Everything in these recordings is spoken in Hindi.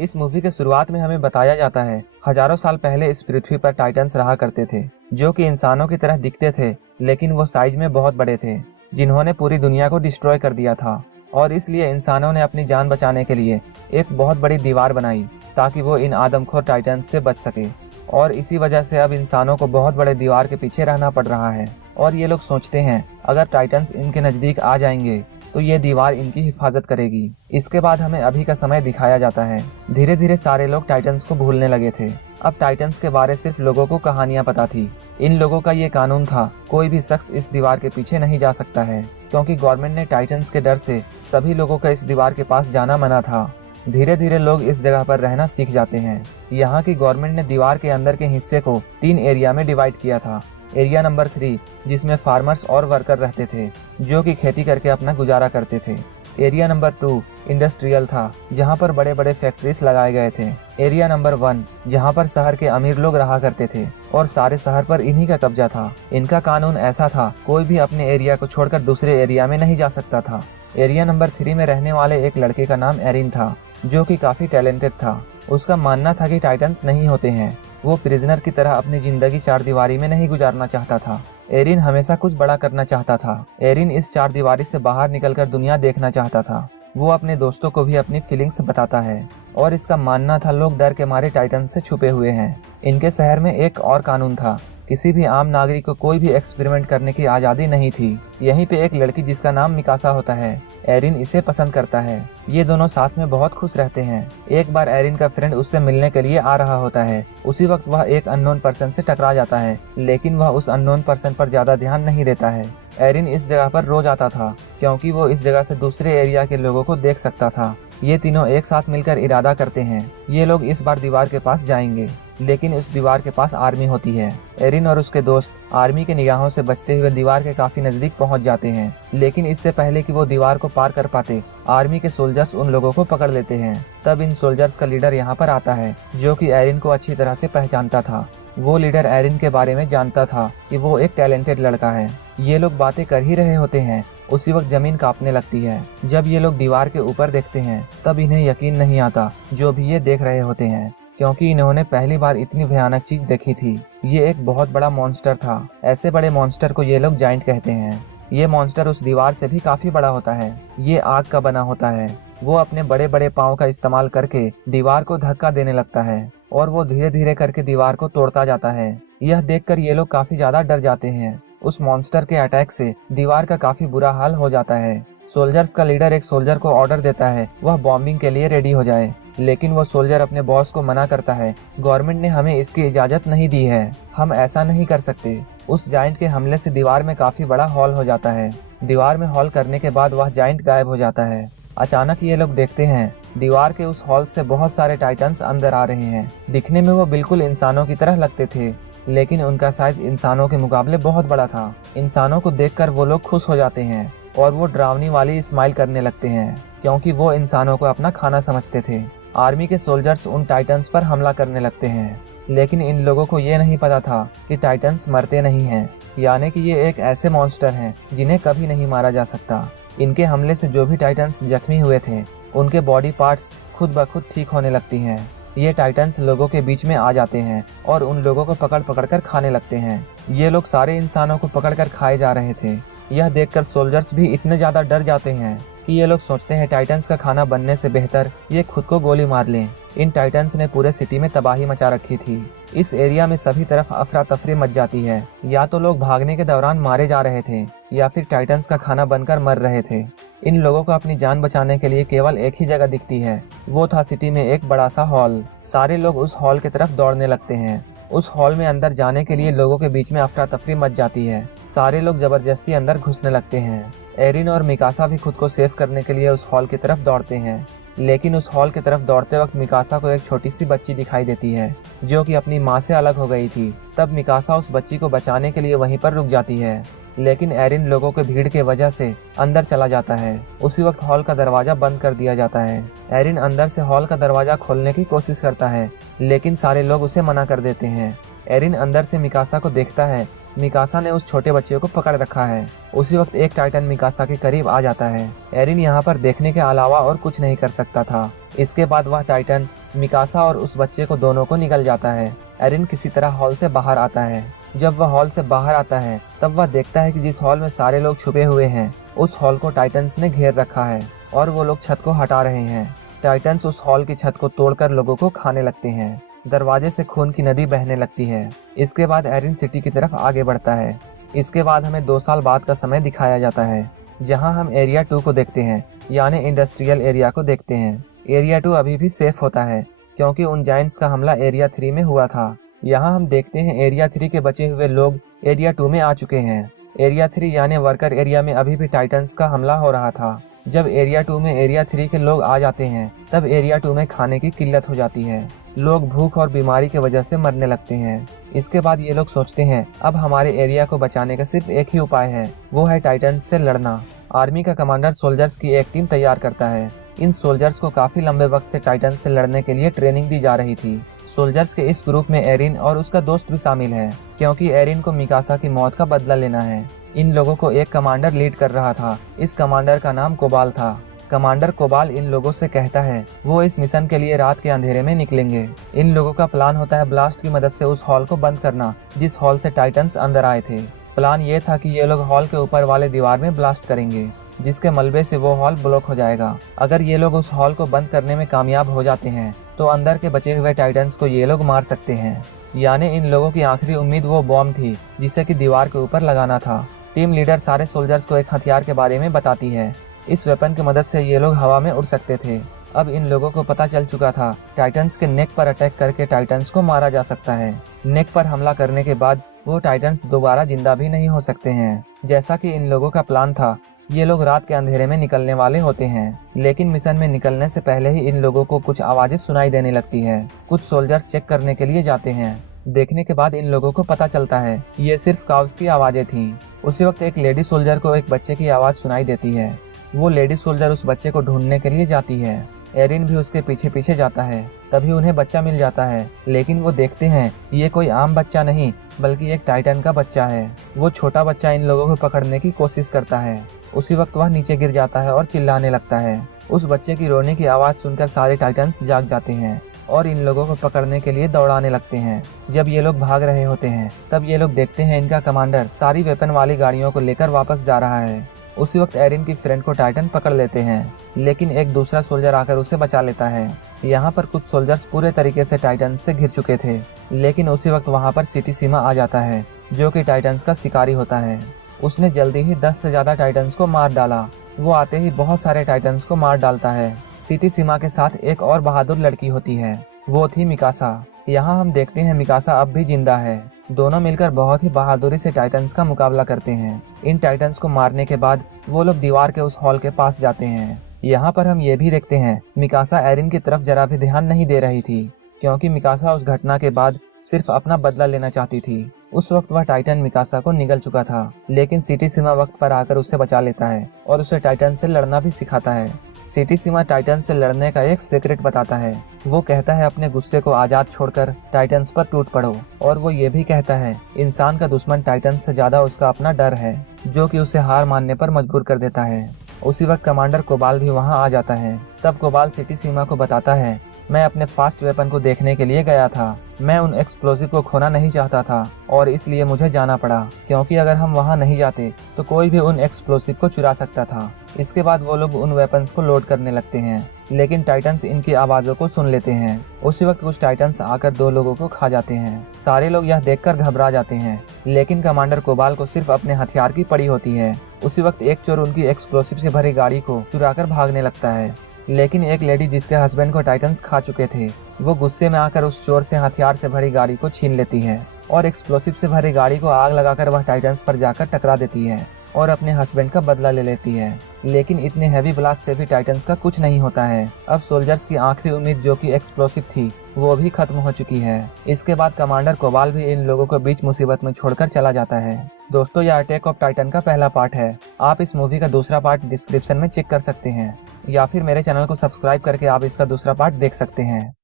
इस मूवी के शुरुआत में हमें बताया जाता है हजारों साल पहले इस पृथ्वी पर टाइटन्स रहा करते थे, जो कि इंसानों की तरह दिखते थे, लेकिन वो साइज में बहुत बड़े थे, जिन्होंने पूरी दुनिया को डिस्ट्रॉय कर दिया था। और इसलिए इंसानों ने अपनी जान बचाने के लिए एक बहुत बड़ी दीवार बनाई ताकि वो इन आदमखोर टाइटन्स से बच सके। और इसी वजह से अब इंसानों को बहुत बड़े दीवार के पीछे रहना पड़ रहा है। और ये लोग सोचते हैं अगर टाइटन्स इनके नज़दीक आ जाएंगे तो ये दीवार इनकी हिफाजत करेगी। इसके बाद हमें अभी का समय दिखाया जाता है। धीरे धीरे सारे लोग टाइटन्स को भूलने लगे थे। अब टाइटन्स के बारे सिर्फ लोगों को कहानियां पता थी। इन लोगों का ये कानून था, कोई भी शख्स इस दीवार के पीछे नहीं जा सकता है, क्योंकि गवर्नमेंट ने टाइटन्स के डर से सभी लोगों का इस दीवार के पास जाना मना था। धीरे धीरे लोग इस जगह पर रहना सीख जाते हैं। यहाँ की गवर्नमेंट ने दीवार के अंदर के हिस्से को 3 एरिया में डिवाइड किया था। एरिया नंबर 3 जिसमें फार्मर्स और वर्कर रहते थे, जो कि खेती करके अपना गुजारा करते थे। एरिया नंबर 2 इंडस्ट्रियल था, जहाँ पर बड़े बड़े फैक्ट्रीज लगाए गए थे। एरिया नंबर 1 जहाँ पर शहर के अमीर लोग रहा करते थे और सारे शहर पर इन्हीं का कब्जा था। इनका कानून ऐसा था, कोई भी अपने एरिया को छोड़कर दूसरे एरिया में नहीं जा सकता था। एरिया नंबर 3 में रहने वाले एक लड़के का नाम एरिन था, जो कि काफी टैलेंटेड था। उसका मानना था कि टाइटन्स नहीं होते हैं। वो प्रिजनर की तरह अपनी जिंदगी चारदीवारी में नहीं गुजारना चाहता था। एरिन हमेशा कुछ बड़ा करना चाहता था। एरिन इस चारदीवारी से बाहर निकलकर दुनिया देखना चाहता था। वो अपने दोस्तों को भी अपनी फीलिंग्स बताता है और इसका मानना था लोग डर के मारे टाइटन्स से छुपे हुए हैं। इनके शहर में एक और कानून था, किसी भी आम नागरिक को कोई भी एक्सपेरिमेंट करने की आज़ादी नहीं थी। यहीं पे एक लड़की जिसका नाम मिकासा होता है, एरिन इसे पसंद करता है। ये दोनों साथ में बहुत खुश रहते हैं। एक बार एरिन का फ्रेंड उससे मिलने के लिए आ रहा होता है। उसी वक्त वह एक अननोन पर्सन से टकरा जाता है, लेकिन वह उस अननोन पर्सन पर ज्यादा ध्यान नहीं देता है। एरिन इस जगह पर रोज आता था, क्योंकि वो इस जगह से दूसरे एरिया के लोगों को देख सकता था। ये तीनों एक साथ मिलकर इरादा करते हैं, ये लोग इस बार दीवार के पास जाएंगे, लेकिन उस दीवार के पास आर्मी होती है। एरिन और उसके दोस्त आर्मी के निगाहों से बचते हुए दीवार के काफी नजदीक पहुंच जाते हैं, लेकिन इससे पहले कि वो दीवार को पार कर पाते, आर्मी के सोल्जर्स उन लोगों को पकड़ लेते हैं। तब इन सोल्जर्स का लीडर यहाँ पर आता है, जो कि एरिन को अच्छी तरह से पहचानता था। वो लीडर एरिन के बारे में जानता था कि वो एक टैलेंटेड लड़का है। ये लोग बातें कर ही रहे होते हैं, उसी वक्त जमीन कांपने लगती है। जब ये लोग दीवार के ऊपर देखते हैं तब इन्हें यकीन नहीं आता जो भी ये देख रहे होते हैं, क्योंकि इन्होंने पहली बार इतनी भयानक चीज देखी थी। ये एक बहुत बड़ा मॉन्स्टर था। ऐसे बड़े मॉन्स्टर को ये लोग जाइंट कहते हैं। ये मॉन्स्टर उस दीवार से भी काफी बड़ा होता है। ये आग का बना होता है। वो अपने बड़े बड़े पाँव का इस्तेमाल करके दीवार को धक्का देने लगता है और वो धीरे धीरे करके दीवार को तोड़ता जाता है। यह देखकर ये लोग काफी ज्यादा डर जाते हैं। उस मॉन्स्टर के अटैक से दीवार का काफी बुरा हाल हो जाता है। सोल्जर्स का लीडर एक सोल्जर को ऑर्डर देता है वह बॉम्बिंग के लिए रेडी हो जाए, लेकिन वो सोल्जर अपने बॉस को मना करता है। गवर्नमेंट ने हमें इसकी इजाजत नहीं दी है, हम ऐसा नहीं कर सकते। उस जाइंट के हमले से दीवार में काफी बड़ा हॉल हो जाता है। दीवार में हॉल करने के बाद वह जाइंट गायब हो जाता है। अचानक ये लोग देखते हैं दीवार के उस हॉल से बहुत सारे टाइटन्स अंदर आ रहे हैं। दिखने में वो बिल्कुल इंसानों की तरह लगते थे, लेकिन उनका साइज इंसानों के मुकाबले बहुत बड़ा था। इंसानों को देखकर वो लोग खुश हो जाते हैं और वो डरावनी वाली स्माइल करने लगते हैं, क्योंकि वो इंसानों को अपना खाना समझते थे। आर्मी के सोल्जर्स उन टाइटन्स पर हमला करने लगते हैं, लेकिन इन लोगों को ये नहीं पता था कि टाइटन्स मरते नहीं हैं, यानी कि ये एक ऐसे मॉन्स्टर हैं जिन्हें कभी नहीं मारा जा सकता। इनके हमले से जो भी टाइटन्स जख्मी हुए थे उनके बॉडी पार्ट्स खुद ब खुद ठीक होने लगती हैं। ये टाइटन्स लोगों के बीच में आ जाते हैं और उन लोगों को पकड़ पकड़ कर खाने लगते हैं। ये लोग सारे इंसानों को पकड़ कर खाए जा रहे थे। यह देखकर सोल्जर्स भी इतने ज्यादा डर जाते हैं कि ये लोग सोचते हैं टाइटन्स का खाना बनने से बेहतर ये खुद को गोली मार लें। इन टाइटन्स ने पूरे सिटी में तबाही मचा रखी थी। इस एरिया में सभी तरफ अफरा तफरी मच जाती है। या तो लोग भागने के दौरान मारे जा रहे थे या फिर टाइटन्स का खाना बनकर मर रहे थे। इन लोगों को अपनी जान बचाने के लिए केवल एक ही जगह दिखती है, वो था सिटी में एक बड़ा सा हॉल। सारे लोग उस हॉल की तरफ दौड़ने लगते हैं। उस हॉल में अंदर जाने के लिए लोगों के बीच में अफरा तफरी मच जाती है। सारे लोग जबरदस्ती अंदर घुसने लगते हैं। एरिन और मिकासा भी खुद को सेव करने के लिए उस हॉल की तरफ दौड़ते हैं, लेकिन उस हॉल की तरफ दौड़ते वक्त मिकासा को एक छोटी सी बच्ची दिखाई देती है, जो कि अपनी माँ से अलग हो गई थी। तब मिकासा उस बच्ची को बचाने के लिए वहीं पर रुक जाती है, लेकिन एरिन लोगों के भीड़ के वजह से अंदर चला जाता है। उसी वक्त हॉल का दरवाजा बंद कर दिया जाता है। एरिन अंदर से हॉल का दरवाजा खोलने की कोशिश करता है, लेकिन सारे लोग उसे मना कर देते हैं। एरिन अंदर से मिकासा को देखता है। मिकासा ने उस छोटे बच्चे को पकड़ रखा है। उसी वक्त एक टाइटन मिकासा के करीब आ जाता है। एरिन यहाँ पर देखने के अलावा और कुछ नहीं कर सकता था। इसके बाद वह टाइटन मिकासा और उस बच्चे को दोनों को निकल जाता है। एरिन किसी तरह हॉल से बाहर आता है। जब वह हॉल से बाहर आता है तब वह देखता है कि जिस हॉल में सारे लोग छुपे हुए हैं उस हॉल को टाइटन्स ने घेर रखा है और वो लोग छत को हटा रहे हैं। टाइटन्स उस हॉल की छत को तोड़कर लोगों को खाने लगते हैं। दरवाजे से खून की नदी बहने लगती है। इसके बाद एरिन सिटी की तरफ आगे बढ़ता है। इसके बाद हमें 2 साल बाद का समय दिखाया जाता है, जहां हम एरिया 2 को देखते हैं, यानी इंडस्ट्रियल एरिया को देखते हैं। एरिया 2 अभी भी सेफ होता है क्योंकि उन जायंट्स का हमला एरिया 3 में हुआ था। यहाँ हम देखते हैं एरिया 3 के बचे हुए लोग एरिया 2 में आ चुके हैं। एरिया 3 यानी वर्कर एरिया में अभी भी टाइटन्स का हमला हो रहा था। जब एरिया 2 में एरिया 3 के लोग आ जाते हैं तब एरिया 2 में खाने की किल्लत हो जाती है। लोग भूख और बीमारी की वजह से मरने लगते हैं। इसके बाद ये लोग सोचते हैं अब हमारे एरिया को बचाने का सिर्फ एक ही उपाय है, वो है टाइटन्स से लड़ना। आर्मी का कमांडर सोल्जर्स की एक टीम तैयार करता है। इन सोल्जर्स को काफी लंबे वक्त से टाइटन्स से लड़ने के लिए ट्रेनिंग दी जा रही थी। सोल्जर्स के इस ग्रुप में एरिन और उसका दोस्त भी शामिल है, क्योंकि एरिन को मिकासा की मौत का बदला लेना है। इन लोगों को एक कमांडर लीड कर रहा था। इस कमांडर का नाम कोबाल था। कमांडर कोबाल इन लोगों से कहता है वो इस मिशन के लिए रात के अंधेरे में निकलेंगे। इन लोगों का प्लान होता है ब्लास्ट की मदद से उस हॉल को बंद करना जिस हॉल से टाइटन्स अंदर आए थे। प्लान ये था कि ये लोग हॉल के ऊपर वाले दीवार में ब्लास्ट करेंगे, जिसके मलबे से वो हॉल ब्लॉक हो जाएगा। अगर ये लोग उस हॉल को बंद करने में कामयाब हो जाते हैं तो अंदर के बचे हुए टाइटन्स को ये लोग मार सकते हैं। यानी इन लोगों की आखिरी उम्मीद वो बॉम्ब थी जिसे कि दीवार के ऊपर लगाना था। टीम लीडर सारे सोल्जर्स को एक हथियार के बारे में बताती है। इस वेपन की मदद से ये लोग हवा में उड़ सकते थे। अब इन लोगों को पता चल चुका था टाइटन्स के नेक पर अटैक करके टाइटन्स को मारा जा सकता है। नेक पर हमला करने के बाद वो टाइटन्स दोबारा जिंदा भी नहीं हो सकते हैं। जैसा कि इन लोगों का प्लान था, ये लोग रात के अंधेरे में निकलने वाले होते हैं, लेकिन मिशन में निकलने से पहले ही इन लोगों को कुछ आवाजें सुनाई देने लगती है। कुछ सोल्जर्स चेक करने के लिए जाते हैं। देखने के बाद इन लोगों को पता चलता है ये सिर्फ काउस की आवाजें थीं। उसी वक्त एक लेडी सोल्जर को एक बच्चे की आवाज सुनाई देती है। वो लेडी सोल्जर उस बच्चे को ढूंढने के लिए जाती है। एरिन भी उसके पीछे पीछे जाता है। तभी उन्हें बच्चा मिल जाता है, लेकिन वो देखते हैं ये कोई आम बच्चा नहीं बल्कि एक टाइटन का बच्चा है। वो छोटा बच्चा इन लोगों को पकड़ने की कोशिश करता है। उसी वक्त वह नीचे गिर जाता है और चिल्लाने लगता है। उस बच्चे की रोने की आवाज सुनकर सारे टाइटन्स जाग जाते हैं और इन लोगों को पकड़ने के लिए दौड़ाने लगते हैं। जब ये लोग भाग रहे होते हैं तब ये लोग देखते हैं इनका कमांडर सारी वेपन वाली गाड़ियों को लेकर वापस जा रहा है। उसी वक्त एरिन की फ्रेंड को टाइटन पकड़ लेते हैं, लेकिन एक दूसरा सोल्जर आकर उसे बचा लेता है। यहाँ पर कुछ सोल्जर्स पूरे तरीके से टाइटन से घिर चुके थे, लेकिन उसी वक्त वहाँ पर सिटी सीमा आ जाता है, जो कि टाइटन्स का शिकारी होता है। उसने जल्दी ही 10 से ज्यादा टाइटन्स को मार डाला। वो आते ही बहुत सारे टाइटन्स को मार डालता है। सिटी सीमा के साथ एक और बहादुर लड़की होती है, वो थी मिकासा। यहाँ हम देखते हैं मिकासा अब भी जिंदा है। दोनों मिलकर बहुत ही बहादुरी से टाइटन्स का मुकाबला करते हैं। इन टाइटन्स को मारने के बाद वो लोग दीवार के उस हॉल के पास जाते हैं। यहाँ पर हम ये भी देखते हैं मिकासा एरिन की तरफ जरा भी ध्यान नहीं दे रही थी, क्योंकि मिकासा उस घटना के बाद सिर्फ अपना बदला लेना चाहती थी। उस वक्त वह टाइटन मिकासा को निगल चुका था, लेकिन सिटी सीमा वक्त पर आकर उसे बचा लेता है और उसे टाइटन से लड़ना भी सिखाता है। सिटी सीमा टाइटन से लड़ने का एक सीक्रेट बताता है। वो कहता है अपने गुस्से को आजाद छोड़कर टाइटन्स पर टूट पड़ो, और वो ये भी कहता है इंसान का दुश्मन टाइटन से ज्यादा उसका अपना डर है, जो कि उसे हार मानने पर मजबूर कर देता है। उसी वक्त कमांडर कोबाल भी वहाँ आ जाता है। तब कोबाल सिटी सीमा को बताता है, मैं अपने फास्ट वेपन को देखने के लिए गया था। मैं उन एक्सप्लोसिव को खोना नहीं चाहता था और इसलिए मुझे जाना पड़ा, क्योंकि अगर हम वहां नहीं जाते तो कोई भी उन एक्सप्लोसिव को चुरा सकता था। इसके बाद वो लोग उन वेपन्स को लोड करने लगते हैं, लेकिन टाइटन्स इनकी आवाजों को सुन लेते हैं। उसी वक्त कुछ टाइटन्स आकर 2 लोगों को खा जाते हैं। सारे लोग यह देखकर घबरा जाते हैं, लेकिन कमांडर कोबाल को सिर्फ अपने हथियार की पड़ी होती है। उसी वक्त एक चोर उनकी एक्सप्लोसिव से भरी गाड़ी को चुराकर भागने लगता है, लेकिन एक लेडी जिसके हस्बैंड को टाइटन्स खा चुके थे, वो गुस्से में आकर उस चोर से हथियार से भरी गाड़ी को छीन लेती है और एक्सप्लोसिव से भरी गाड़ी को आग लगाकर वह टाइटन्स पर जाकर टकरा देती है और अपने हस्बैंड का बदला ले लेती है। लेकिन इतने हैवी ब्लास्ट से भी टाइटन्स का कुछ नहीं होता है। अब सोल्जर्स की आखिरी उम्मीद, जो कि एक्सप्लोसिव थी, वो भी खत्म हो चुकी है। इसके बाद कमांडर कोबाल भी इन लोगों को बीच मुसीबत में छोड़कर चला जाता है। दोस्तों, यह अटैक ऑफ टाइटन का पहला पार्ट है। आप इस मूवी का दूसरा पार्ट डिस्क्रिप्शन में चेक कर सकते हैं, या फिर मेरे चैनल को सब्सक्राइब करके आप इसका दूसरा पार्ट देख सकते हैं।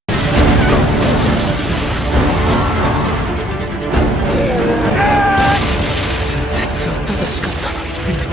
伝説は正しかった。